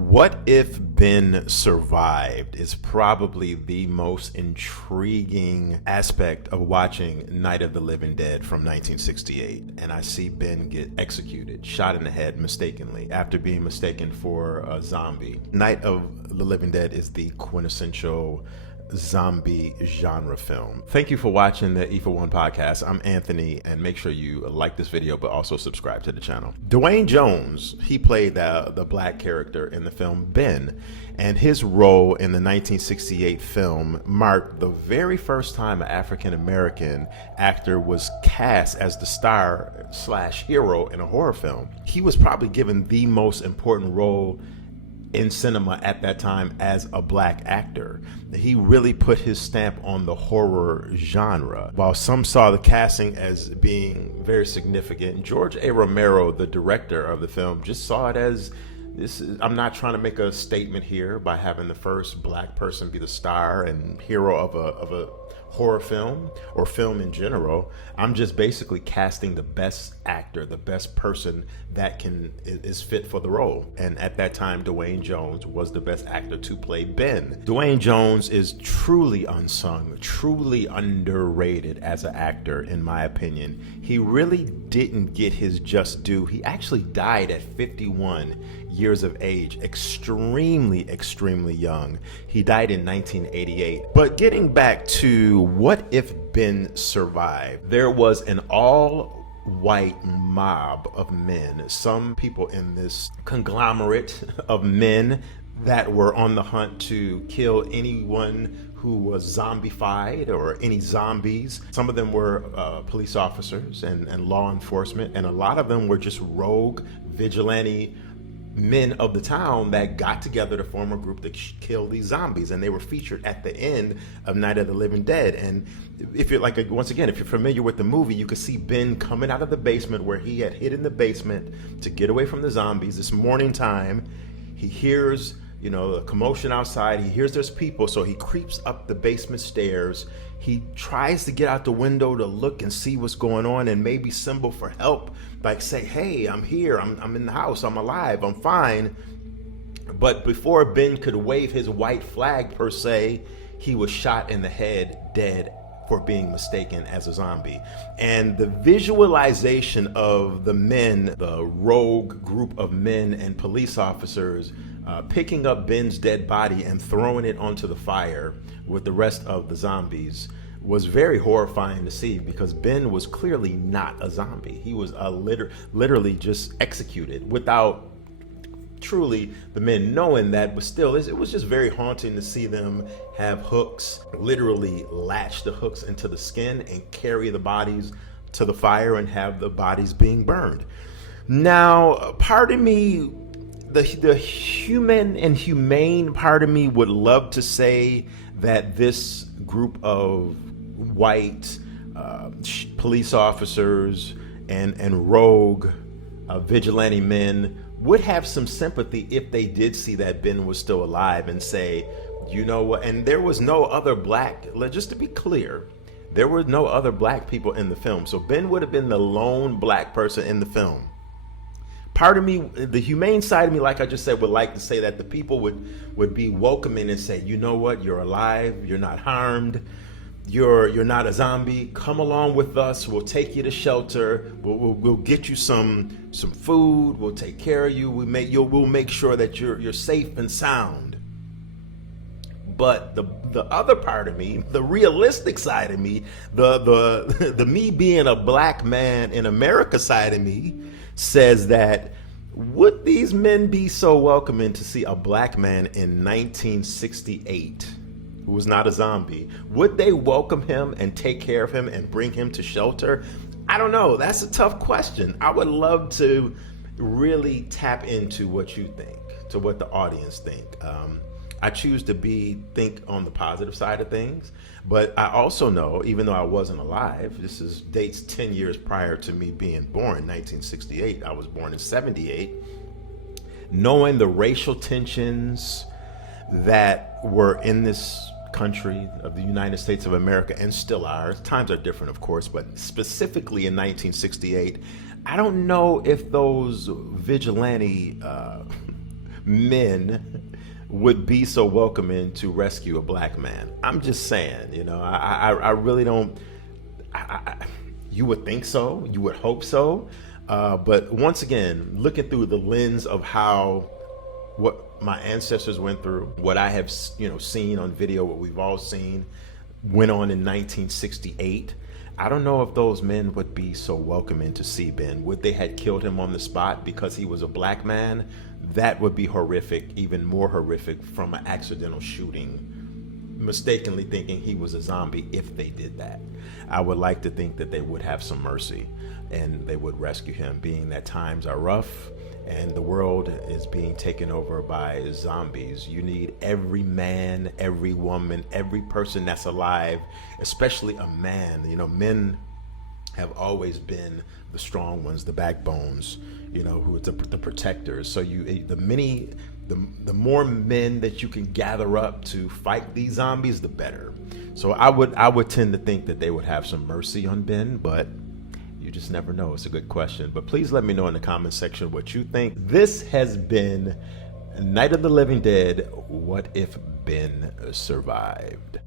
What If Ben Survived is probably the most intriguing aspect of watching Night of the Living Dead from 1968. And I see Ben get executed, shot in the head mistakenly, after being mistaken for a zombie. Night of the Living Dead is the quintessential zombie genre film. Thank you for watching the E for One podcast. I'm Anthony, and make sure you like this video, but also subscribe to the channel. Dwayne Jones, he played the black character in the film Ben, and his role in the 1968 film marked the very first time an African-American actor was cast as the star slash hero in a horror film. He was probably given the most important role in cinema at that time as a black actor. He really put his stamp on the horror genre. While some saw the casting as being very significant, George A. Romero, the director of the film, just saw it as I'm not trying to make a statement here by having the first black person be the star and hero of a horror film or film in general. I'm just basically casting the best actor, the best person that is fit for the role. And at that time, Dwayne Jones was the best actor to play Ben. Dwayne Jones is truly unsung, truly underrated as an actor, in my opinion. He really didn't get his just due. He actually died at 51 years of age, extremely young. He died in 1988. But getting back to What If Ben Survived, there was an all-white mob of men, some people in this conglomerate of men that were on the hunt to kill anyone who was zombified or any zombies. Some of them were police officers and law enforcement, and a lot of them were just rogue vigilante men of the town that got together to form a group to kill these zombies, and they were featured at the end of Night of the Living Dead. And if you're once again, if you're familiar with the movie, you could see Ben coming out of the basement where he had hid in the basement to get away from the zombies. This morning time, he hears a commotion outside. He hears there's people, so he creeps up the basement stairs. He tries to get out the window to look and see what's going on and maybe symbol for help, like say, hey, I'm here, I'm in the house, I'm alive, I'm fine. But before Ben could wave his white flag per se, he was shot in the head, dead, for being mistaken as a zombie. And the visualization of the men, the rogue group of men and police officers, picking up Ben's dead body and throwing it onto the fire with the rest of the zombies was very horrifying to see, because Ben was clearly not a zombie. He was literally just executed without truly the men knowing that, but still it was just very haunting to see them have hooks, literally latch the hooks into the skin and carry the bodies to the fire and have the bodies being burned. Now, part of me, the human and humane part of me would love to say that this group of white police officers and rogue vigilante men would have some sympathy if they did see that Ben was still alive and say, you know what, and there was no other black, just to be clear, there were no other black people in the film. So Ben would have been the lone black person in the film. Part of me, the humane side of me, like I just said, would like to say that the people would be welcoming and say, you know what, you're alive, you're not harmed, you're not a zombie, come along with us, we'll take you to shelter, we'll get you some food, we'll take care of you, we'll make sure that you're safe and sound. But the other part of me, the realistic side of me, the me being a black man in America side of me, says that would these men be so welcoming to see a black man in 1968 who was not a zombie? Would they welcome him and take care of him and bring him to shelter? I don't know. That's a tough question. I would love to really tap into what you think, to what the audience think. I choose to think on the positive side of things, but I also know, even though I wasn't alive, this dates 10 years prior to me being born, 1968. I was born in 78. Knowing the racial tensions that were in this country of the United States of America, and still are, times are different, of course, but specifically in 1968, I don't know if those vigilante men would be so welcoming to rescue a black man. I'm just saying, I really don't. You would think so, you would hope so, but once again, looking through the lens of what my ancestors went through, what I have seen on video, what we've all seen went on in 1968. I don't know if those men would be so welcoming to C-Ben. Would they had killed him on the spot because he was a black man? That would be horrific, even more horrific from an accidental shooting, mistakenly thinking he was a zombie. If they did that, I would like to think that they would have some mercy and they would rescue him, being that times are rough and the world is being taken over by zombies. You need every man, every woman, every person that's alive, especially a man. Men have always been the strong ones, the backbones, who are the protectors. So the more men that you can gather up to fight these zombies, the better. So I would tend to think that they would have some mercy on Ben, but you just never know. It's a good question. But please let me know in the comment section what you think. This has been Night of the Living Dead. What if Ben survived?